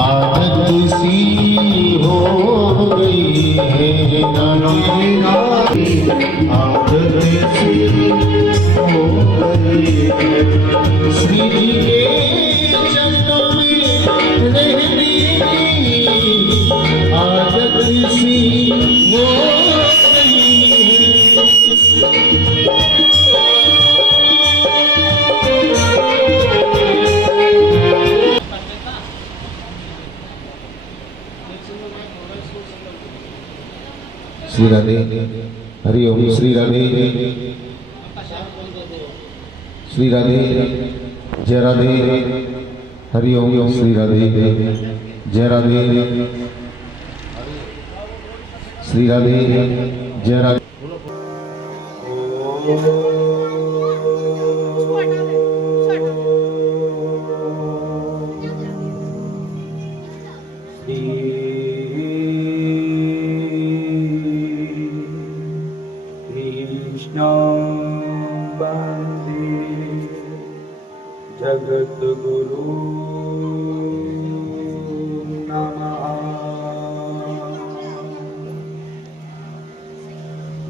आदत सी हो गई है आदत सी हो गई है। श्री जी के चरणों में रहने की आदत सी हो गई है। श्री राधे हरि ओम। श्री राधे श्री राधे जय राधे हरि ओम। श्री राधे जय राधे श्री राधे जय राधे। जगत गुरु नमः।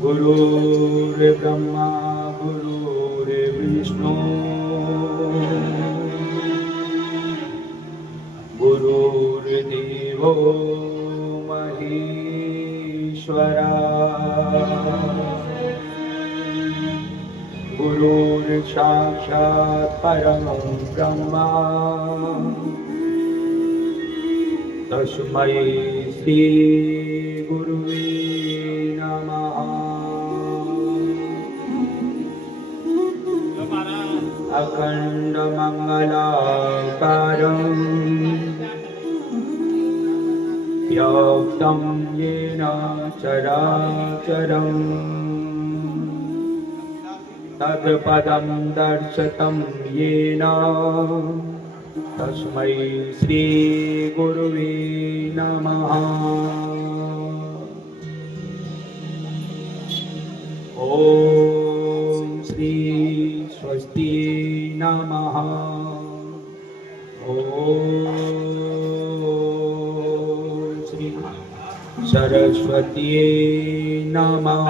गुरुर्ब्रह्मा गुरुर्विष्णु गुरुर्देवो महेश्वरा गुरुर्साक्षात् परं ब्रह्मा तस्मै श्री गुरुवे नमः। अखंड मंगलाकारं व्याप्तं येन चराचरम् तत्पदं दर्शितं येन तस्मै श्री गुरुवे नमः। ओम श्री स्वस्ति नमः। ओम श्री सरस्वती नमः।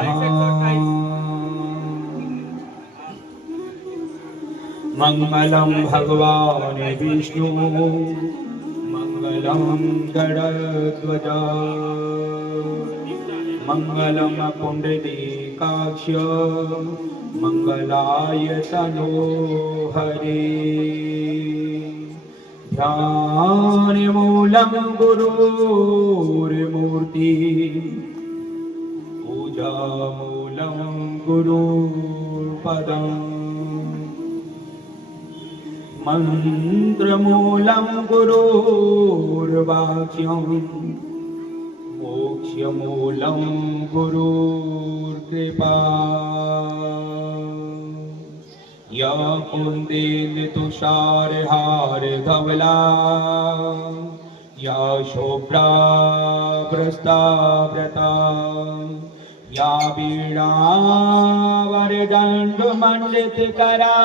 मंगलम भगवान विष्णु मंगलम गरुड़ध्वज मंगलम पुंडरीकाक्ष मंगलाय तनोहरे। ध्यानमूलं गुरुर्मूर्ति पूजामूलं गुरुपदम् मंत्रमूलं गुरुर्वाक्यं मोक्षमूलं गुरुर्कृपा। या कुन्देन तुषारहारधवला या शुभ्रा प्रस्ताव्रता या वीणावरदण्डमण्डितकरा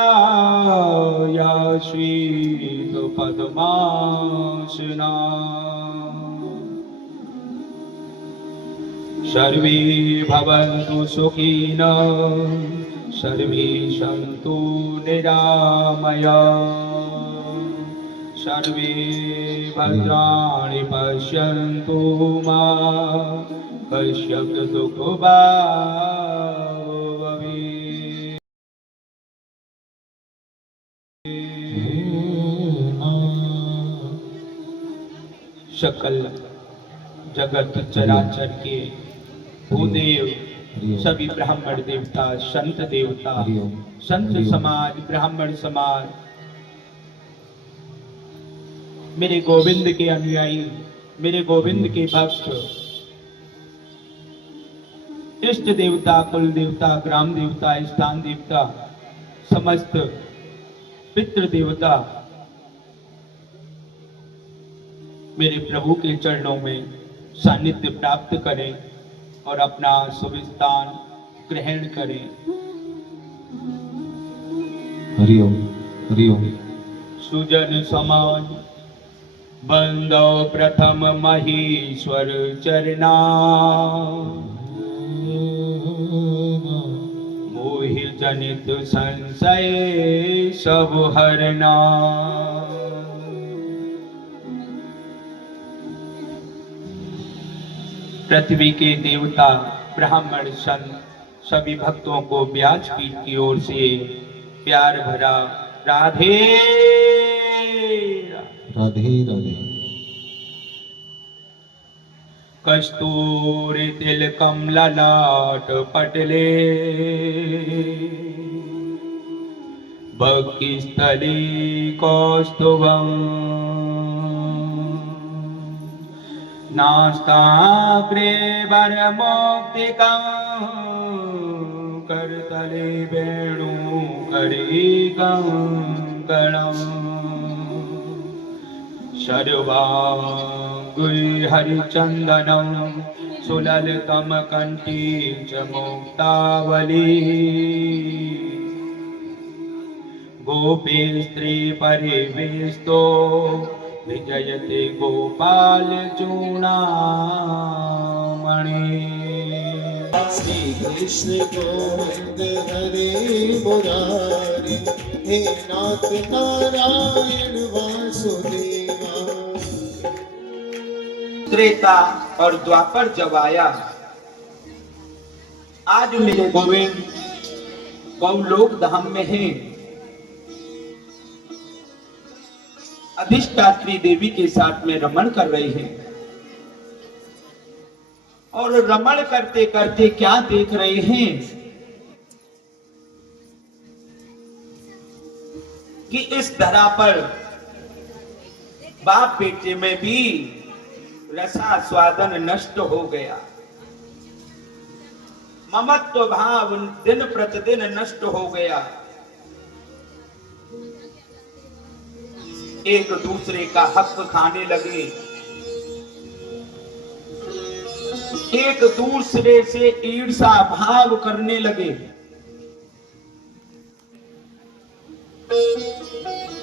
या श्वेतपद्मासना। सर्वे भवन्तु सुखिनः सर्वे सन्तु निरामयाः सर्वे भद्राणि पश्यन्तु मा कश्चित् दुःखभाग् भवेत्। सकल जगत चराचर के भूदेव सभी ब्राह्मण देवता संत देवता संत समाज ब्राह्मण समाज मेरे गोविंद के अनुयायी मेरे गोविंद के भक्त इष्ट देवता कुल देवता ग्राम देवता स्थान देवता समस्त पितृ देवता मेरे प्रभु के चरणों में सानिध्य प्राप्त करें और अपना शुभ स्थान ग्रहण करें। हरि ओम हरि ओम। सुजन समाज बंदो प्रथम महेश्वर चरना, मोहि जनित संशय सब हरना। पृथ्वी के देवता ब्राह्मण संत सभी भक्तों को व्यासपीठ की ओर से प्यार भरा राधे राधे राधे। कस्तूरी तिलकम ललाट पटले, बक्षस्थले कौस्तुभम्, नास्ताग्रे वरमौक्तिकम्, करतले वेणुकरे कङ्कणम्, सर्वाङ्गे हरिचन्दनं, सुललितं कण्ठे च मुक्तावली, गोपीस्त्री परिवेष्टो विजयते गोपाल चूड़ामणि। श्री कृष्ण गोविंद हरे मुरारी, हे नाथ नारायण वासुदेवा। त्रेता और द्वापर जब आया, आज मेरे गोविंद गौलोक धाम में हैं, अधिष्ठात्री देवी के साथ में रमण कर रही हैं, और रमण करते करते क्या देख रहे हैं कि इस धरा पर बाप बेटे में भी रसास्वादन नष्ट हो गया, ममत्व भाव दिन प्रतिदिन नष्ट हो गया, एक दूसरे का हक खाने लगे, एक दूसरे से ईर्षा भाव करने लगे।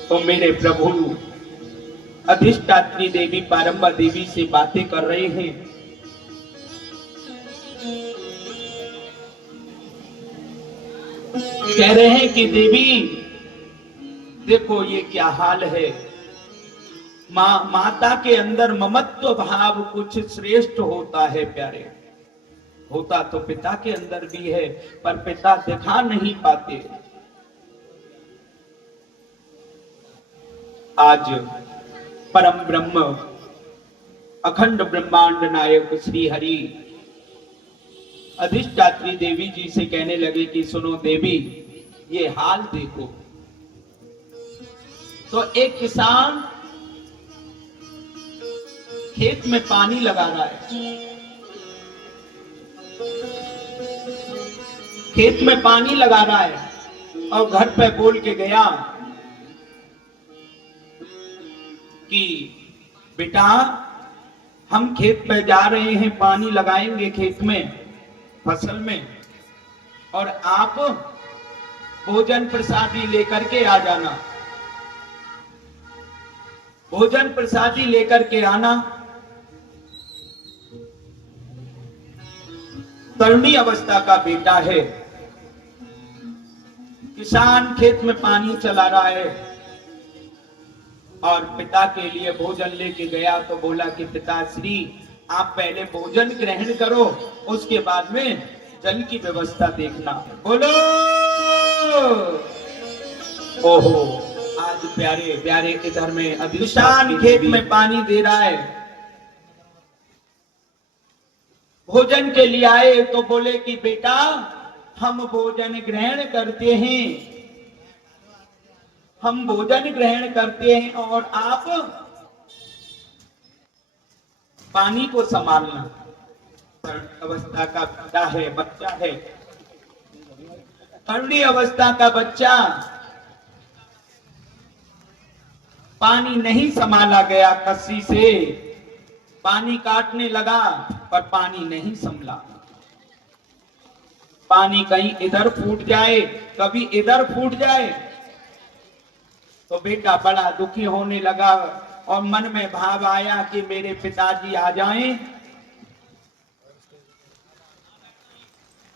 तो मेरे प्रभु अधिष्ठात्री देवी पारंबा देवी से बातें कर रहे हैं, कह रहे हैं कि देवी देखो ये क्या हाल है, माता के अंदर ममत्व भाव कुछ श्रेष्ठ होता है प्यारे, होता तो पिता के अंदर भी है, पर पिता दिखा नहीं पाते। आज परम ब्रह्म अखंड ब्रह्मांड नायक श्री हरि अधिष्ठात्री देवी जी से कहने लगे कि सुनो देवी, ये हाल देखो। तो एक किसान खेत में पानी लगा रहा है, खेत में पानी लगा रहा है, और घर पे बोल के गया कि बेटा हम खेत पे जा रहे हैं, पानी लगाएंगे खेत में फसल में, और आप भोजन प्रसादी लेकर के आ जाना, भोजन प्रसादी लेकर के आना। तरुणी अवस्था का बेटा है, किसान खेत में पानी चला रहा है, और पिता के लिए भोजन लेके गया तो बोला कि पिताश्री आप पहले भोजन ग्रहण करो, उसके बाद में जल की व्यवस्था देखना। बोलो ओहो, आज प्यारे प्यारे इधर में किसान खेत में पानी दे रहा है, भोजन के लिए आए तो बोले कि बेटा हम भोजन ग्रहण करते हैं, हम भोजन ग्रहण करते हैं, और आप पानी को संभालना। अवस्था का बेटा है, बच्चा है, तरुणी अवस्था का बच्चा, पानी नहीं संभाला गया, कस्सी से पानी काटने लगा पर पानी नहीं संभला। पानी कहीं इधर फूट जाए, कभी इधर फूट जाए, तो बेटा बड़ा दुखी होने लगा, और मन में भाव आया कि मेरे पिताजी आ जाएं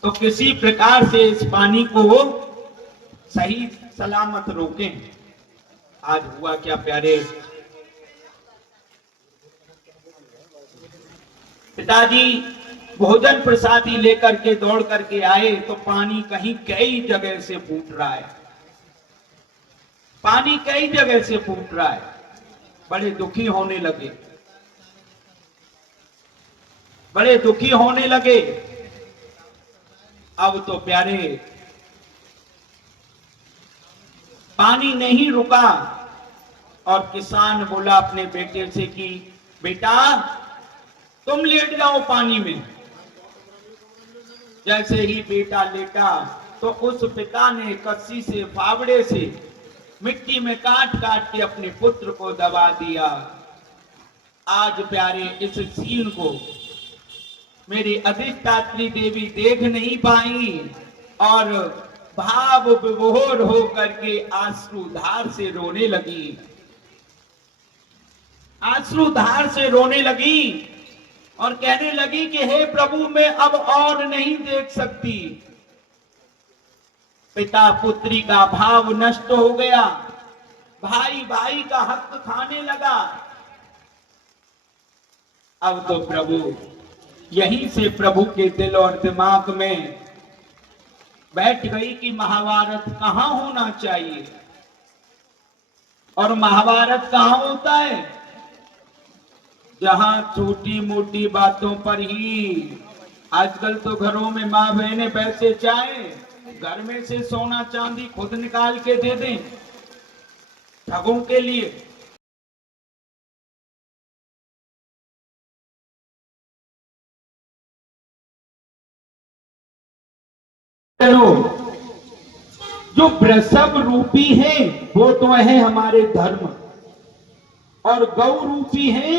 तो किसी प्रकार से इस पानी को वो सही सलामत रोकें। आज हुआ क्या प्यारे, पिताजी भोजन प्रसादी लेकर के दौड़ करके आए तो पानी कहीं कई जगह से फूट रहा है, पानी कई जगह से फूट रहा है। बड़े दुखी होने लगे, बड़े दुखी होने लगे। अब तो प्यारे पानी नहीं रुका और किसान बोला अपने बेटे से कि बेटा तुम लेट जाओ पानी में। जैसे ही बेटा लेटा तो उस पिता ने कस्सी से फावड़े से मिट्टी में काट काट के अपने पुत्र को दबा दिया। आज प्यारे इस सीन को मेरी अधिष्ठात्री देवी देख नहीं पाई और भाव विभोर होकर के आश्रुधार से रोने लगी, आश्रुधार से रोने लगी और कहने लगी कि हे प्रभु मैं अब और नहीं देख सकती। पिता पुत्री का भाव नष्ट हो गया, भाई भाई का हक खाने लगा। अब तो प्रभु यहीं से प्रभु के दिल और दिमाग में बैठ गई कि महाभारत कहां होना चाहिए और महाभारत कहां होता है, जहां छोटी मोटी बातों पर ही। आजकल तो घरों में माँ बहनें पैसे चाहे घर में से सोना चांदी खुद निकाल के दे दें ठगों के लिए। जो वृषभ रूपी है वो तो है हमारे धर्म और गौ रूपी है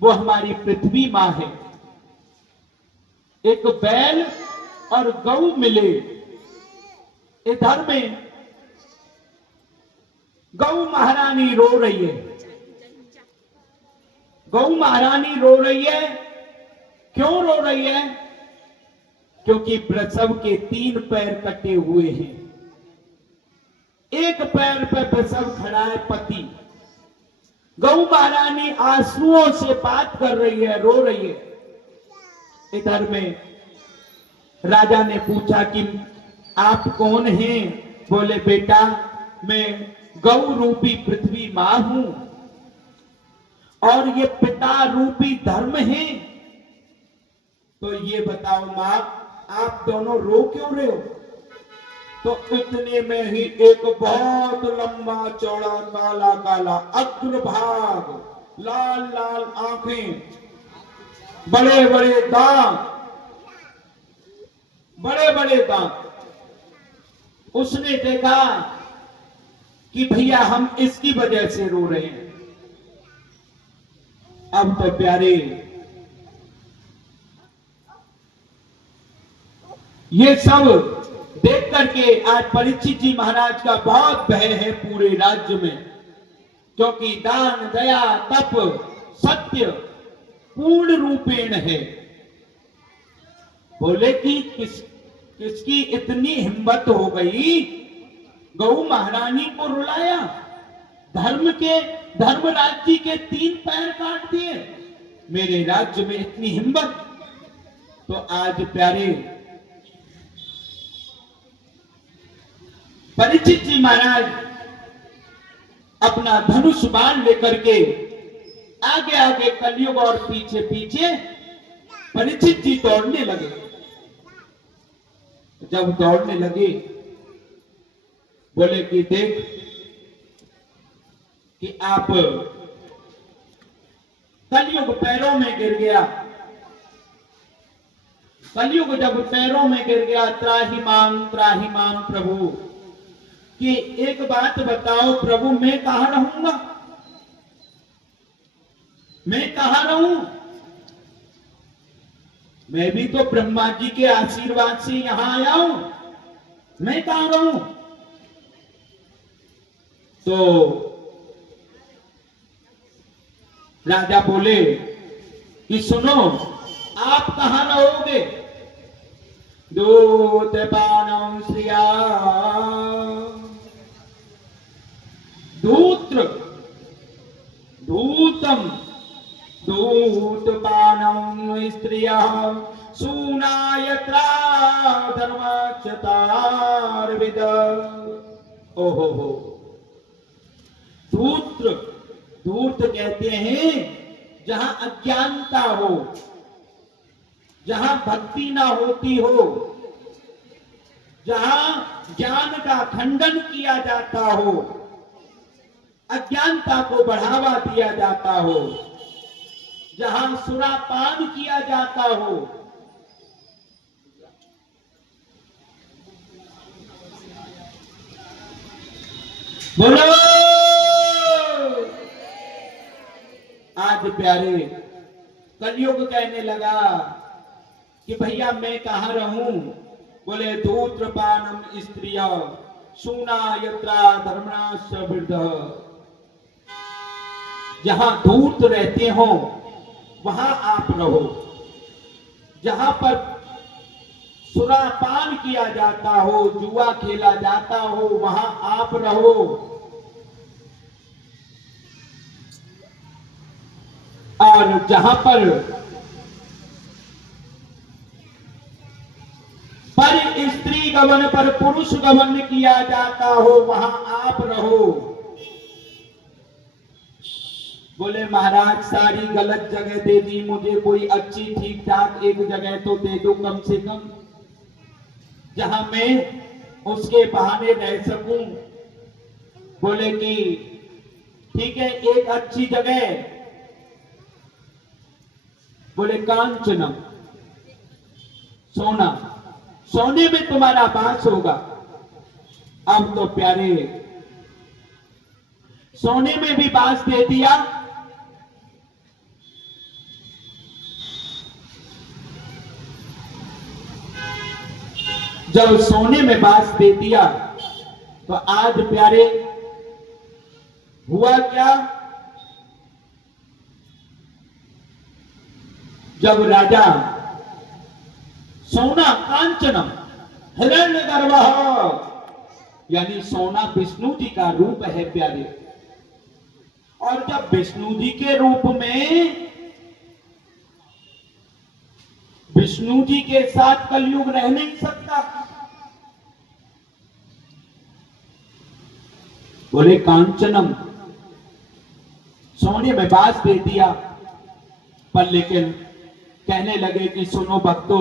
वो हमारी पृथ्वी मां है। एक बैल और गौ मिले, इधर में गौ महारानी रो रही है, गौ महारानी रो रही है। क्यों रो रही है? क्योंकि वृषभ के 3 पैर कटे हुए हैं, एक पैर पर वृषभ खड़ा है पति। गौ महारानी आंसुओं से बात कर रही है, रो रही है। इधर में राजा ने पूछा कि आप कौन हैं? बोले बेटा मैं गौ रूपी पृथ्वी मां हूं और ये पिता रूपी धर्म है। तो ये बताओ मां आप दोनों रो क्यों रहे हो? तो इतने में ही एक बहुत लंबा चौड़ा काला काला अग्रभाग, लाल लाल आंखें, बड़े बड़े दांत, बड़े बड़े दांत, उसने देखा कि भैया हम इसकी वजह से रो रहे हैं। अब तो प्यारे ये सब देख करके आज परीक्षित जी महाराज का बहुत भय है पूरे राज्य में, क्योंकि दान दया तप सत्य पूर्ण रूपेण है। बोले कि किसकी इतनी हिम्मत हो गई गौ महारानी को रुलाया, धर्म राज्य के 3 पैर काट दिए, मेरे राज्य में इतनी हिम्मत। तो आज प्यारे परीक्षित जी महाराज अपना धनुष बाण लेकर के आगे आगे कलयुग और पीछे पीछे परीक्षित जी दौड़ने लगे। जब दौड़ने लगे बोले कि देख कि आप कलयुग पैरों में गिर गया, कलयुग जब पैरों में गिर गया, त्राहि माम प्रभु, कि एक बात बताओ प्रभु मैं कहां रहूंगा, मैं कहां रहूं? मैं भी तो ब्रह्मा जी के आशीर्वाद से यहां आया हूं, मैं कहां रहूं? तो राजा बोले कि सुनो, आप कहां रहोगे? दूतपानं श्रिया दूत्र दूतम दूतपानं स्त्रियः सूनायत्रा धर्मक्षतार्विद। ओहो हो, दूत्र धूर्त कहते हैं जहां अज्ञानता हो, जहां भक्ति ना होती हो, जहां ज्ञान का खंडन किया जाता हो, अज्ञानता को बढ़ावा दिया जाता हो, जहां सुरापान किया जाता हो। बोलो, आज प्यारे कलयुग कहने लगा कि भैया मैं कहां रहूं? बोले दूत्रपानम स्त्रिय सूना यत्रा धर्मणाश्च वृद्ध। जहां धूर्त रहते हो वहां आप रहो, जहां पर सुरापान किया जाता हो, जुआ खेला जाता हो, वहां आप रहो। और जहां पर स्त्री गमन पर पुरुष गमन किया जाता हो वहां आप रहो। बोले महाराज सारी गलत जगह दे दी, मुझे कोई अच्छी ठीक ठाक एक जगह तो दे दो कम से कम, जहां मैं उसके बहाने रह सकूं। बोले कि ठीक है, एक अच्छी जगह। बोले कांचनम, सोना, सोने में तुम्हारा वास होगा। अब तो प्यारे सोने में भी वास दे दिया। जब सोने में वास दे दिया तो आज प्यारे हुआ क्या? जब राजा सोना कांचनम हिरण्यगर्भः, यानी सोना विष्णु जी का रूप है प्यारे। और जब विष्णु जी के रूप में विष्णु जी के साथ कलयुग रह नहीं सकता। बोले कांचनम, सोने में वास दे दिया। पर लेकिन कहने लगे कि सुनो भक्तों,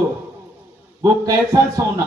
वो कैसा सोना?